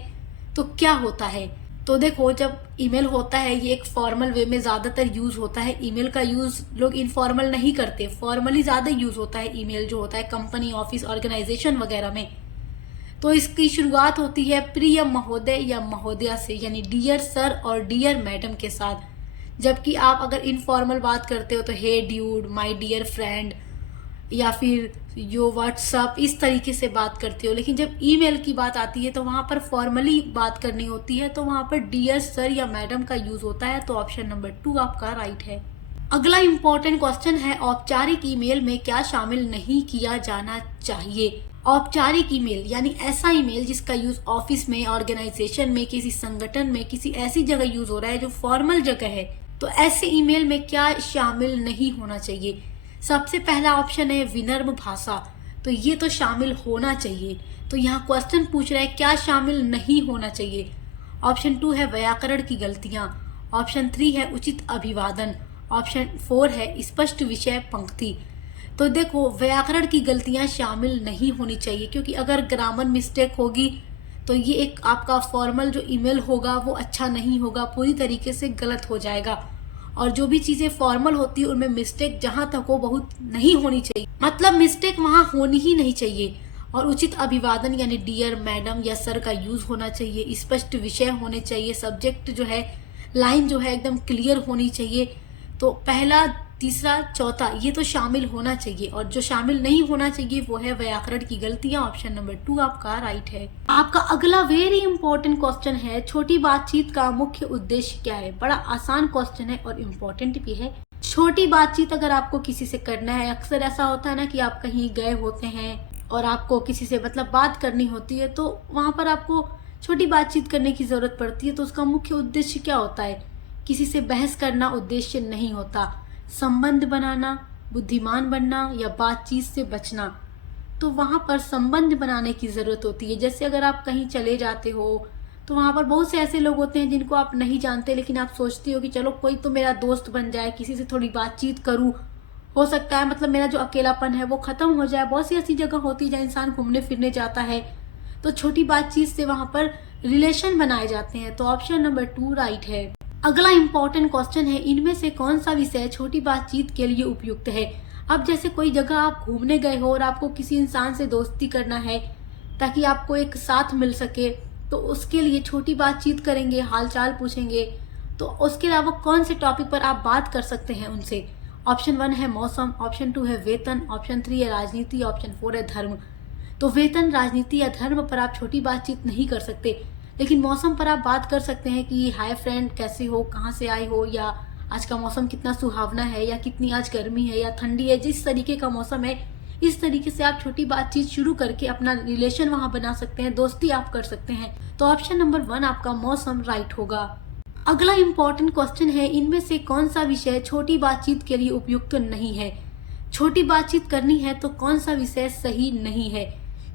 तो क्या होता है? तो देखो, जब ईमेल होता है ये एक फॉर्मल वे में ज्यादातर यूज होता है। ईमेल का यूज लोग इनफॉर्मल नहीं करते, फॉर्मली ज्यादा यूज होता है ईमेल जो होता है कंपनी, ऑफिस, ऑर्गेनाइजेशन वगैरह में। तो इसकी शुरुआत होती है प्रिय महोदय या महोदया से, यानी डियर सर और डियर मैडम के साथ। जबकि आप अगर इनफॉर्मल बात करते हो तो हे ड्यूड, माय डियर फ्रेंड, या फिर यो व्हाट्सअप, इस तरीके से बात करते हो। लेकिन जब ईमेल की बात आती है तो वहां पर फॉर्मली बात करनी होती है, तो वहां पर डियर सर या मैडम का यूज होता है। तो ऑप्शन नंबर 2 आपका राइट है। अगला इंपॉर्टेंट क्वेश्चन है, औपचारिक ईमेल में क्या शामिल नहीं किया जाना चाहिए? औपचारिक ईमेल यानी ऐसा ईमेल जिसका यूज ऑफिस में, ऑर्गेनाइजेशन में, किसी संगठन में, किसी ऐसी जगह यूज हो रहा है जो फॉर्मल जगह है, तो ऐसे ईमेल में क्या शामिल नहीं होना चाहिए? सबसे पहला ऑप्शन है विनम्र भाषा, तो ये तो शामिल होना चाहिए। तो यहाँ क्वेश्चन पूछ रहा है क्या शामिल नहीं होना चाहिए। ऑप्शन 2 है व्याकरण की गलतियाँ, ऑप्शन 3 है उचित अभिवादन, ऑप्शन 4 है स्पष्ट विषय पंक्ति। तो देखो व्याकरण की गलतियाँ शामिल नहीं होनी चाहिए, क्योंकि अगर ग्रामर मिस्टेक होगी तो ये एक आपका फॉर्मल जो ईमेल होगा वो अच्छा नहीं होगा, पूरी तरीके से गलत हो जाएगा। और जो भी चीज़ें फॉर्मल होती है उनमें मिस्टेक जहाँ तक हो बहुत नहीं होनी चाहिए, मतलब मिस्टेक वहाँ होनी ही नहीं चाहिए। और उचित अभिवादन यानी डियर, मैडम या सर का यूज होना चाहिए, स्पष्ट विषय होने चाहिए, सब्जेक्ट जो है लाइन जो है एकदम क्लियर होनी चाहिए। तो पहला, तीसरा, चौथा ये तो शामिल होना चाहिए, और जो शामिल नहीं होना चाहिए वो है व्याकरण की गलतियां। ऑप्शन नंबर 2 आपका राइट है। आपका अगला वेरी इंपॉर्टेंट क्वेश्चन है, छोटी बातचीत का मुख्य उद्देश्य क्या है। बड़ा आसान क्वेश्चन है और इम्पोर्टेंट भी है। छोटी बातचीत अगर आपको किसी से करना है, अक्सर ऐसा होता है ना कि आप कहीं गए होते हैं और आपको किसी से मतलब बात करनी होती है, तो वहां पर आपको छोटी बातचीत करने की जरूरत पड़ती है। तो उसका मुख्य उद्देश्य क्या होता है? किसी से बहस करना उद्देश्य नहीं होता, संबंध बनाना, बुद्धिमान बनना या बातचीत से बचना। तो वहाँ पर संबंध बनाने की ज़रूरत होती है। जैसे अगर आप कहीं चले जाते हो तो वहाँ पर बहुत से ऐसे लोग होते हैं जिनको आप नहीं जानते, लेकिन आप सोचते हो कि चलो कोई तो मेरा दोस्त बन जाए, किसी से थोड़ी बातचीत करूँ, हो सकता है मतलब मेरा जो अकेलापन है वो ख़त्म हो जाए। बहुत सी ऐसी जगह होती है जहाँ इंसान घूमने फिरने जाता है, तो छोटी बातचीत से वहाँ पर रिलेशन बनाए जाते हैं। तो ऑप्शन नंबर 2 राइट है। अगला इम्पोर्टेंट क्वेश्चन है, इनमें से कौन सा विषय छोटी बातचीत के लिए उपयुक्त है। अब जैसे कोई जगह आप घूमने गए हो और आपको किसी इंसान से दोस्ती करना है ताकि आपको एक साथ मिल सके, तो उसके लिए छोटी बातचीत करेंगे, हालचाल पूछेंगे। तो उसके अलावा कौन से टॉपिक पर आप बात कर सकते हैं उनसे। ऑप्शन 1 है मौसम, ऑप्शन 2 है वेतन, ऑप्शन 3 है राजनीति, ऑप्शन 4 है धर्म। तो वेतन, राजनीति या धर्म पर आप छोटी बातचीत नहीं कर सकते, लेकिन मौसम पर आप बात कर सकते हैं कि हाय फ्रेंड कैसे हो, कहाँ से आए हो, या आज का मौसम कितना सुहावना है, या कितनी आज गर्मी है या ठंडी है। जिस तरीके का मौसम है इस तरीके से आप छोटी बातचीत शुरू करके अपना रिलेशन वहां बना सकते हैं, दोस्ती आप कर सकते हैं। तो ऑप्शन नंबर 1 आपका मौसम राइट होगा। अगला इम्पोर्टेंट क्वेश्चन है, इनमें से कौन सा विषय छोटी बातचीत के लिए उपयुक्त नहीं है। छोटी बातचीत करनी है तो कौन सा विषय सही नहीं है।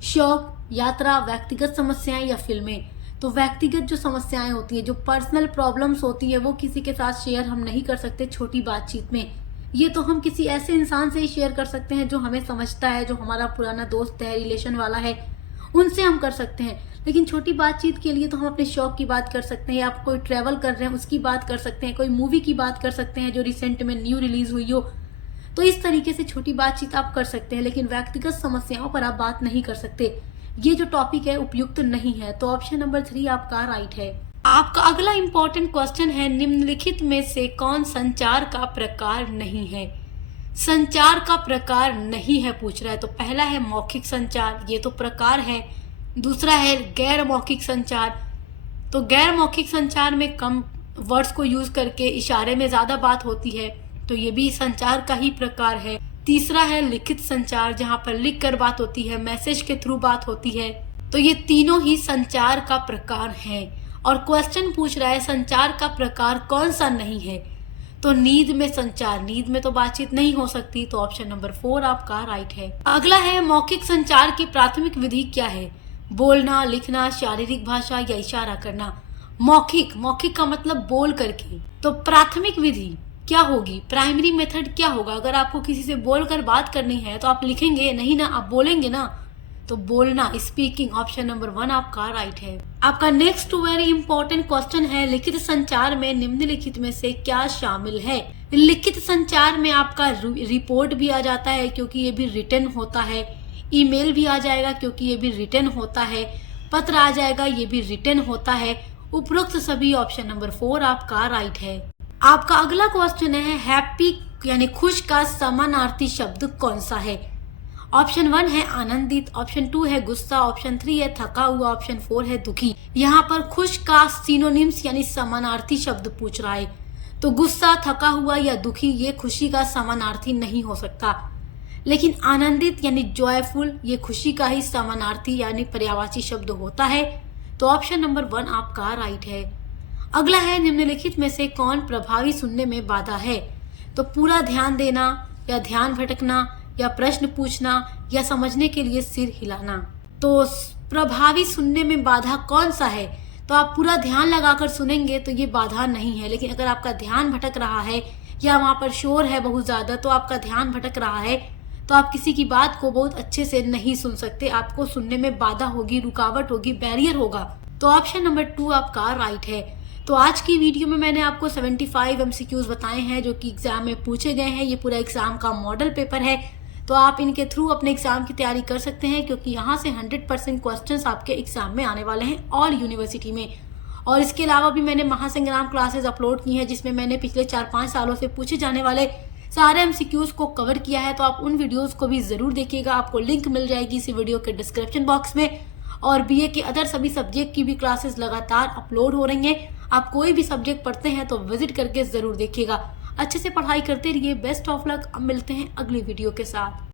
शौक, यात्रा, व्यक्तिगत समस्याएं या फिल्में। तो व्यक्तिगत जो समस्याएं होती है, जो पर्सनल प्रॉब्लम्स होती है, वो किसी के साथ शेयर हम नहीं कर सकते छोटी बातचीत में। ये तो हम किसी ऐसे इंसान से ही शेयर कर सकते हैं जो हमें समझता है, जो हमारा पुराना दोस्त है, रिलेशन वाला है, उनसे हम कर सकते हैं। लेकिन छोटी बातचीत के लिए तो हम अपने शौक की बात कर सकते हैं, आप कोई ट्रैवल कर रहे हैं उसकी बात कर सकते हैं, कोई मूवी की बात कर सकते हैं जो रिसेंट में न्यू रिलीज हुई हो। तो इस तरीके से छोटी बातचीत आप कर सकते हैं, लेकिन व्यक्तिगत समस्याओं पर आप बात नहीं कर सकते। ये जो टॉपिक है उपयुक्त नहीं है। तो ऑप्शन नंबर 3 आपका राइट है। आपका अगला इंपॉर्टेंट क्वेश्चन है, निम्नलिखित में से कौन संचार का प्रकार नहीं है। संचार का प्रकार नहीं है पूछ रहा है। तो पहला है मौखिक संचार, ये तो प्रकार है। दूसरा है गैर मौखिक संचार, तो गैर मौखिक संचार में कम वर्ड्स को यूज करके इशारे में ज्यादा बात होती है, तो ये भी संचार का ही प्रकार है। तीसरा है लिखित संचार, जहाँ पर लिख कर बात होती है, मैसेज के थ्रू बात होती है। तो ये तीनों ही संचार का प्रकार हैं। और क्वेश्चन पूछ रहा है संचार का प्रकार कौन सा नहीं है। तो नींद में संचार, नींद में तो बातचीत नहीं हो सकती, तो ऑप्शन नंबर 4 आपका राइट है। अगला है मौखिक संचार की प्राथमिक विधि क्या है। बोलना, लिखना, शारीरिक भाषा या इशारा करना। मौखिक, मौखिक का मतलब बोल करके। तो प्राथमिक विधि क्या होगी, प्राइमरी मेथड क्या होगा। अगर आपको किसी से बोलकर बात करनी है तो आप लिखेंगे नहीं ना, आप बोलेंगे ना। तो बोलना, स्पीकिंग, ऑप्शन नंबर 1 आपका राइट है। आपका नेक्स्ट वेरी इंपॉर्टेंट क्वेश्चन है, लिखित संचार में निम्नलिखित में से क्या शामिल है। लिखित संचार में आपका रिपोर्ट भी आ जाता है क्योंकि ये भी रिटन होता है, ईमेल भी आ जाएगा क्योंकि ये भी रिटन होता है, पत्र आ जाएगा, ये भी रिटन होता है। उपरोक्त सभी ऑप्शन नंबर 4 आपका राइट है। आपका अगला क्वेश्चन है, हैप्पी यानी खुश का समानार्थी शब्द कौन सा है। ऑप्शन 1 है आनंदित, ऑप्शन 2 है गुस्सा, ऑप्शन 3 है थका हुआ, ऑप्शन 4 है दुखी। यहाँ पर खुश का सिनोनिम्स यानी समानार्थी शब्द पूछ रहा है। तो गुस्सा, थका हुआ या दुखी ये खुशी का समानार्थी नहीं हो सकता, लेकिन आनंदित यानी जॉयफुल ये खुशी का ही समानार्थी यानी पर्यायवाची शब्द होता है। तो ऑप्शन नंबर 1 आपका राइट है। अगला है, निम्नलिखित में से कौन प्रभावी सुनने में बाधा है। तो पूरा ध्यान देना या ध्यान भटकना या प्रश्न पूछना या समझने के लिए सिर हिलाना। तो प्रभावी सुनने में बाधा कौन सा है। तो आप पूरा ध्यान लगाकर सुनेंगे तो ये बाधा नहीं है, लेकिन अगर आपका ध्यान भटक रहा है या वहाँ पर शोर है बहुत ज़्यादा, तो आपका ध्यान भटक रहा है, तो आप किसी की बात को बहुत अच्छे से नहीं सुन सकते, आपको सुनने में बाधा होगी, रुकावट होगी, बैरियर होगा। तो ऑप्शन नंबर 2 आपका राइट है। तो आज की वीडियो में मैंने आपको 75 MCQs बताए हैं जो कि एग्जाम में पूछे गए हैं। ये पूरा एग्जाम का मॉडल पेपर है, तो आप इनके थ्रू अपने एग्जाम की तैयारी कर सकते हैं, क्योंकि यहाँ से 100% क्वेश्चंस आपके एग्जाम में आने वाले हैं ऑल यूनिवर्सिटी में। और इसके अलावा भी मैंने महासंग्राम क्लासेस अपलोड की हैं, जिसमें मैंने पिछले 4-5 सालों से पूछे जाने वाले सारे MCQs को कवर किया है। तो आप उन वीडियोस को भी जरूर देखिएगा, आपको लिंक मिल जाएगी इसी वीडियो के डिस्क्रिप्शन बॉक्स में। और BA के अदर सभी सब्जेक्ट की भी क्लासेस लगातार अपलोड हो रही हैं। आप कोई भी सब्जेक्ट पढ़ते हैं तो विजिट करके जरूर देखिएगा। अच्छे से पढ़ाई करते रहिए। Best of luck. अब मिलते हैं अगली वीडियो के साथ।